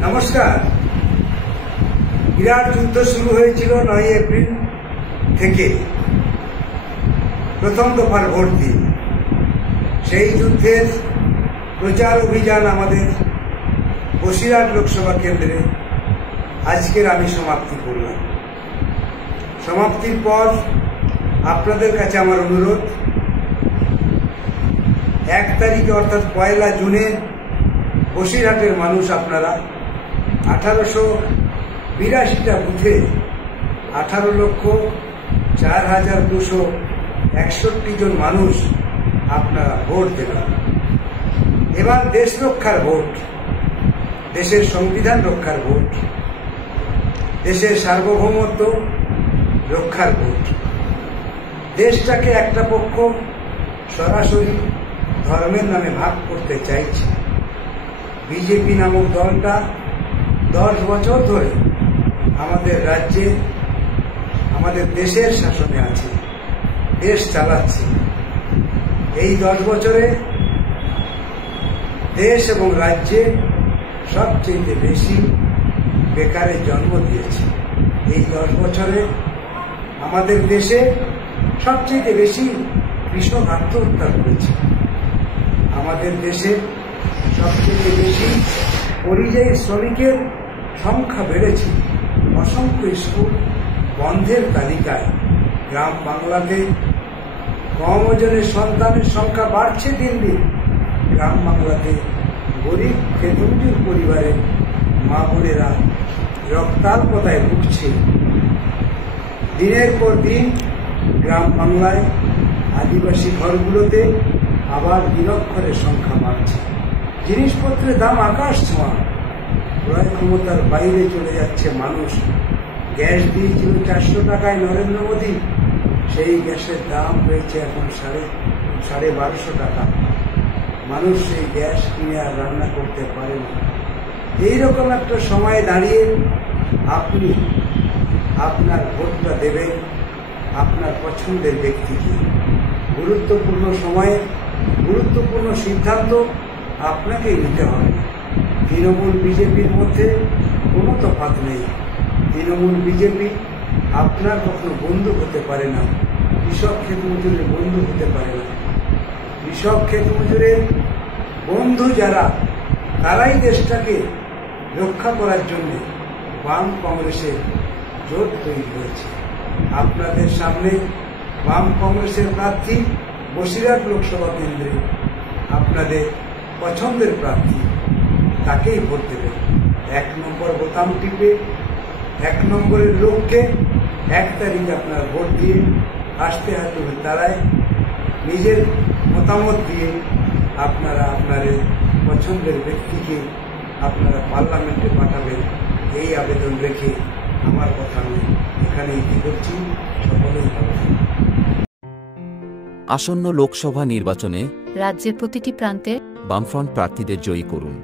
নমস্কার। বিরাট যুদ্ধ শুরু হয়েছিল 9 এপ্রিল থেকে, প্রথম দফার ভোট দিন। সেই যুদ্ধের প্রচার অভিযান আমাদের বসিরহাট লোকসভা কেন্দ্রে আজকের আমি সমাপ্তি করলাম। সমাপ্তির পর আপনাদের কাছে আমার অনুরোধ, 1 তারিখে অর্থাৎ 1 জুনে বসিরহাটের মানুষ আপনারা 1882টা বুথে 18,04,261 জন মানুষ আপনারা ভোট দেবেন। এবার দেশ রক্ষার ভোট, দেশের সংবিধান রক্ষার ভোট, দেশের সার্বভৌমত্ব রক্ষার ভোট। দেশটাকে একটা পক্ষ সরাসরি ধর্মের নামে ভাগ করতে চাইছে। বিজেপি নামক দলটা 10 বছর ধরে আমাদের রাজ্যে, আমাদের দেশের শাসনে আছে, দেশ চালাচ্ছে। এই 10 বছরে দেশ এবং রাজ্যে সবচেয়ে বেশি বেকারের জন্ম দিয়েছে। এই 10 বছরে আমাদের দেশে সবচেয়ে বেশি কৃষক আত্মহত্যা করেছে। আমাদের দেশে সবচেয়ে বেশি পরিযায়ী শ্রমিকের সংখ্যা বেড়েছে। অসংখ্য স্কুল বন্ধের তালিকায়। গ্রাম বাংলাতে কম ওজনের সন্তানের সংখ্যা বাড়ছে দিন দিন। গ্রাম বাংলাতে গরিব খেতমজুর পরিবারের মা বোনেরা রক্তাল্পতায় ভুগছে। দিনের পর দিন গ্রাম বাংলায় আদিবাসী ঘরগুলোতে আবার নিরক্ষরের সংখ্যা বাড়ছে। জিনিসপত্রের দাম আকাশ ছোঁয়া। ক্রয় ক্ষমতার বাইরে চলে যাচ্ছে মানুষ। গ্যাস দিয়েছিল 400 টাকায় নরেন্দ্র মোদী, সেই গ্যাসের দাম হয়েছে এখন 1250 টাকা। মানুষ সেই গ্যাস কিনে আর রান্না করতে পারে না। এইরকম একটা সময়ে দাঁড়িয়ে আপনি আপনার ভোটটা দেবেন আপনার পছন্দের ব্যক্তিকে। গুরুত্বপূর্ণ সময়ে গুরুত্বপূর্ণ সিদ্ধান্ত আপনাকেই নিতে হবে। তৃণমূল বিজেপির মধ্যে কোনো তফাৎ নেই। তৃণমূল বিজেপি আপনার কখনো বন্ধু হতে পারে না, কৃষক ক্ষেত মজুরের বন্ধু হতে পারে না। কৃষক ক্ষেত মজুরের বন্ধু যারা, তারাই দেশটাকে রক্ষা করার জন্য বাম কংগ্রেসের জোট তৈরি হয়েছে। আপনাদের সামনে বাম কংগ্রেসের প্রার্থী বসিরহাট লোকসভা কেন্দ্রে আপনাদের পছন্দের প্রার্থী, তাকেই ভোট দেবেন। 1 নম্বর বোতাম টিপে 1 নম্বরের লোককে 1 তারিখে আপনারা ভোট দিয়ে হাসতে হাসতে দাঁড়ায় নিজের মতামত দিয়ে আপনারা আপনাদের পছন্দের ব্যক্তিকে আপনারা পার্লামেন্টে পাঠাবেন। এই আবেদন রেখে আমার কথা আমি এখানেই কি করছি। সকলেই ভালো থাকুন। আসন্ন লোকসভা নির্বাচনে রাজ্যের প্রতিটি প্রান্তে বামফ্রন্ট প্রার্থীদের জয়ী করুন।